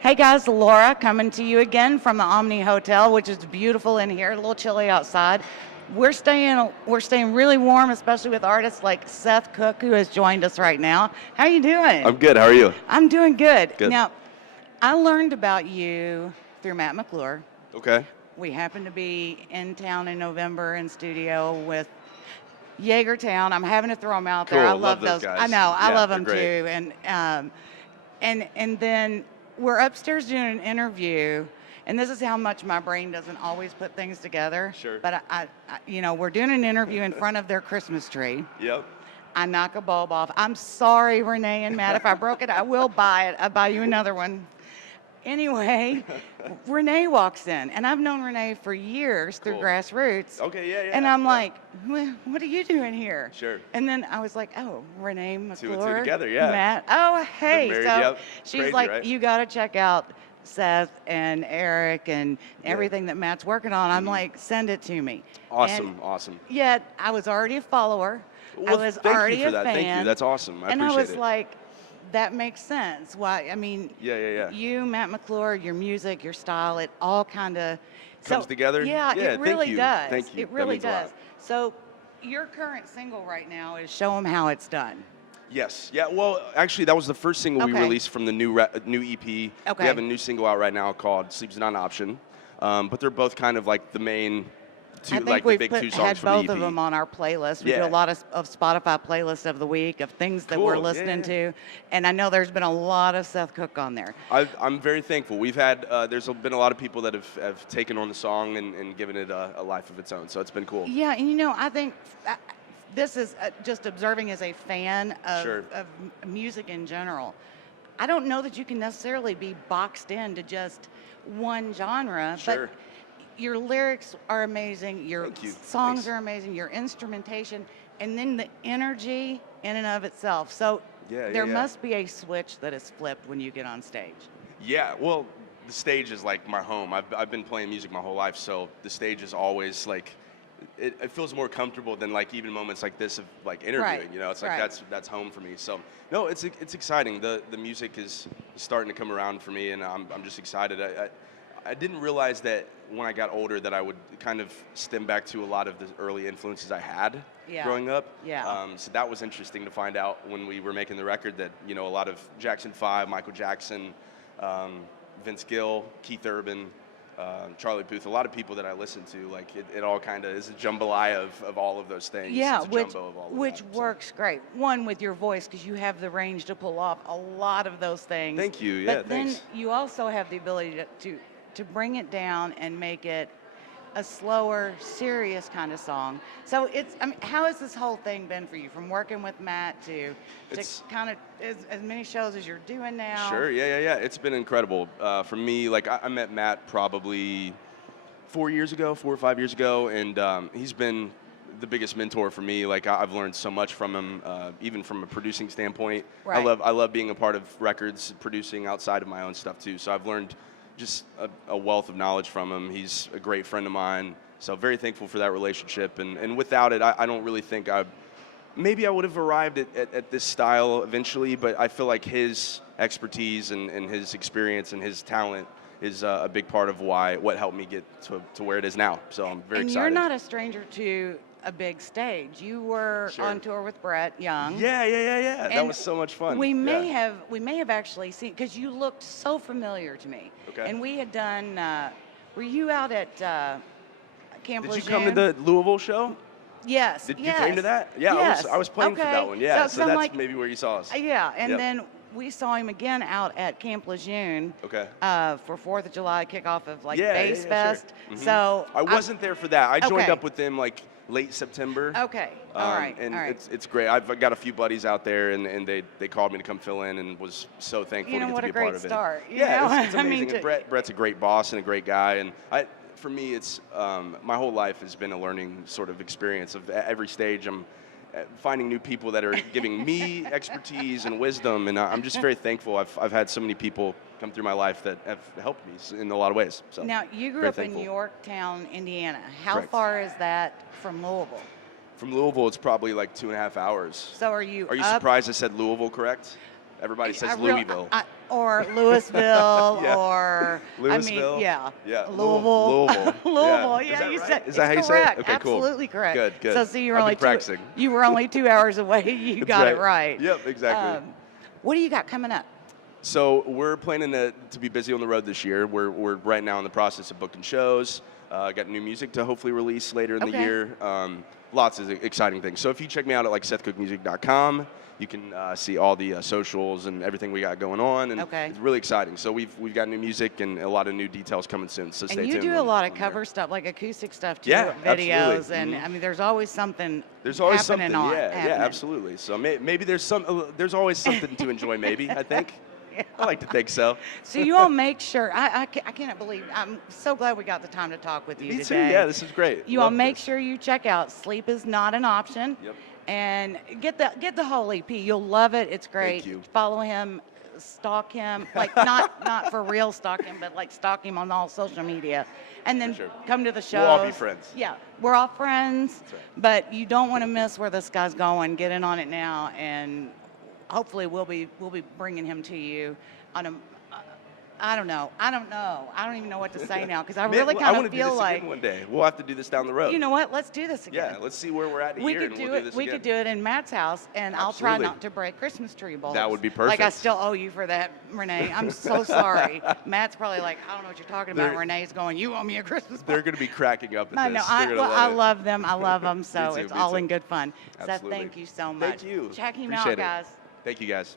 Hey guys, Laura coming to you again from the Omni Hotel, which is beautiful in here, a little chilly outside. We're staying really warm, especially with artists like Seth Cook, who has joined us right now. How you doing? I'm good. How are you? I'm doing good. Good. Now, I learned about you through Matt McClure. Okay. We happened to be in town in November in studio with Jaegertown. I'm having to throw them out there. Cool. I love those those. guys. I know. I Yeah, love they're them great. too. And then we're upstairs doing an interview, and this is how much my brain doesn't always put things together. Sure. But we're doing an interview in front of their Christmas tree. Yep. I knock a bulb off. I'm sorry, Renee and Matt. If I broke it, I will buy it. I'll buy you another one. Anyway, Renee walks in, and I've known Renee for years through Cool. Grassroots. Okay. Yeah. And I'm yeah. like, what are you doing here? Sure. And then I was like, oh, Renee Two McClure. and two together, yeah. Matt. Oh, hey. married, So yep. she's Crazy, like, right? you got to check out Seth and Eric and everything that Matt's working on. I'm like, send it to me. Awesome. And Awesome. yet I was already a follower. Well, I was thank already you for a that. fan. Thank you. That's awesome. I and appreciate I was it. like, that makes sense. Why? I mean, Yeah. you, Matt McClure, your music, your style, it all kind of Comes together? Yeah, Yeah, it thank really you. does. Thank you. It That really means a lot. does. So, your current single right now is "Show 'Em How It's Done." Yes. Yeah. Well, actually, that was the first single we Okay. released from the new EP. Okay. We have a new single out right now called "Sleep's Not an Option," but they're both kind of like the main two, I think like the we've big two had songs from both the EP. of them on our playlist. We do Yeah. a lot of Spotify playlists of the week of things that we're Cool. Yeah, listening yeah. to, and I know there's been a lot of Seth Cook on there. I'm very thankful. We've had there's been a lot of people that have taken on the song and given it a life of its own. So it's been cool. Yeah, and I think this is just observing as a fan of, Sure. of music in general. I don't know that you can necessarily be boxed into just one genre, Sure. but your lyrics are amazing, your Thank you. songs Thanks. are amazing, your instrumentation, and then the energy in and of itself. So Yeah, there yeah. must be a switch that is flipped when you get on stage. Yeah, well, the stage is like my home. I've been playing music my whole life, so the stage is always like, it feels more comfortable than like even moments like this of like interviewing. Right, You know, it's like right. that's home for me. So no, it's exciting. The music is starting to come around for me, and I'm just excited. I didn't realize that when I got older that I would kind of stem back to a lot of the early influences I had Yeah. growing up. Yeah. So that was interesting to find out when we were making the record that, a lot of Jackson 5, Michael Jackson, Vince Gill, Keith Urban, Charlie Puth, a lot of people that I listen to, like it all kind of is a jambalaya of all of those things. Yeah, It's a which jumbo of all of which that, so. works great. One, with your voice, because you have the range to pull off a lot of those things. Thank you. Yeah, But then thanks. you also have the ability to bring it down and make it a slower, serious kind of song. So how has this whole thing been for you, from working with Matt to It's- kind of as many shows as you're doing now? Sure, yeah. It's been incredible. For me, like I met Matt probably 4 or 5 years ago, and he's been the biggest mentor for me. Like I've learned so much from him, even from a producing standpoint. Right. I love being a part of records, producing outside of my own stuff too. So I've learned just a wealth of knowledge from him. He's a great friend of mine. So very thankful for that relationship. And without it, I don't really think maybe I would have arrived at this style eventually, but I feel like his expertise and his experience and his talent is a big part of what helped me get to where it is now. So I'm very And excited. you're not a stranger to a big stage. You were Sure. on tour with Brett Young. Yeah. That And was so much fun. We may Yeah. have actually seen, because you looked so familiar to me. Okay. And we had done. Were you out at Camp Did you Lejeune? come to the Louisville show? Yes. Did you yes. came to that? Yeah, Yes. I was playing for Okay. that one. Yeah, 'cause so I'm that's like, maybe where you saw us. Yeah, and Yep. then we saw him again out at Camp Lejeune. Okay. For 4th of July kickoff of Yeah, Bass sure. Fest. Mhm. So I wasn't there for that. I joined Okay. up with them like late September. Okay. All right. And all right. it's great. I've got a few buddies out there, and they called me to come fill in, and was so thankful You know, to get what to a be a part great of it. start, you Yeah, know? it's I mean, amazing. And Brett's a great boss and a great guy, and for me, it's my whole life has been a learning sort of experience. Of at every stage, I'm finding new people that are giving me expertise and wisdom, and I'm just very thankful. I've had so many people come through my life that have helped me in a lot of ways. So Now, you grew very up in thankful. Yorktown, Indiana. How Correct. far is that from Louisville? From Louisville, it's probably like 2.5 hours. So are you Are you up? surprised I said Louisville correct? Everybody says I real- Louisville. or Louisville, Yeah. or Louisville? I mean, yeah, Yeah. Louisville, Louisville. Louisville. Is Yeah, that you right? said Is that how you it's say it? correct. Okay, cool. Absolutely correct. Good, good. So see, I've been practicing. you were only 2 hours away. You That's got it right. Yep, exactly. What do you got coming up? So we're planning to be busy on the road this year. We're right now in the process of booking shows. Got new music to hopefully release later in the Okay. year. Lots of exciting things. So if you check me out at like SethCookMusic.com, you can see all the socials and everything we got going on, and Okay. it's really exciting. So we've got new music and a lot of new details coming soon. So stay And you tuned. do a lot of on there. cover stuff, like acoustic stuff too, Yeah, videos, absolutely. and Mhm. I mean, there's always something. There's always happening something. on. Yeah, happening. absolutely. So maybe there's always something to enjoy. Maybe I think. Yeah. I like to think so. So you all make sure. I cannot believe. I'm so glad we got the time to talk with you Me too. today. Yeah, this is great. You all Love make this. sure you check out Sleep Is Not an Option. Yep. And get the whole EP. You'll love it. It's great. Thank you. Follow him, stalk him, like not for real stalk him, but like stalk him on all social media. And then For sure. come to the shows. We'll all be friends. Yeah, we're all friends. That's right. But you don't want to miss where this guy's going. Get in on it now, and hopefully we'll be bringing him to you on a. I don't know. I don't even know what to say now because I really I kind wanna of do feel this like again one day. We'll have to do this down the road. you know what? Let's do this again. Yeah, let's see where we're at in a We year, could and do we'll it. do this We again. could do it in Matt's house, and I'll try Absolutely. not to break Christmas tree bulbs. That would be Like I perfect. still owe you for that, Renee. I'm so sorry. Matt's probably like, I don't know what you're talking about. They're- Renee's going, you owe me a Christmas bulb. They're going to be cracking up at I this. know. They're gonna I love it. love them. I love them. So too, it's me all too. in good fun. Seth, Absolutely. thank you so much. Thank you. Check him Appreciate out, it. guys. Thank you, guys.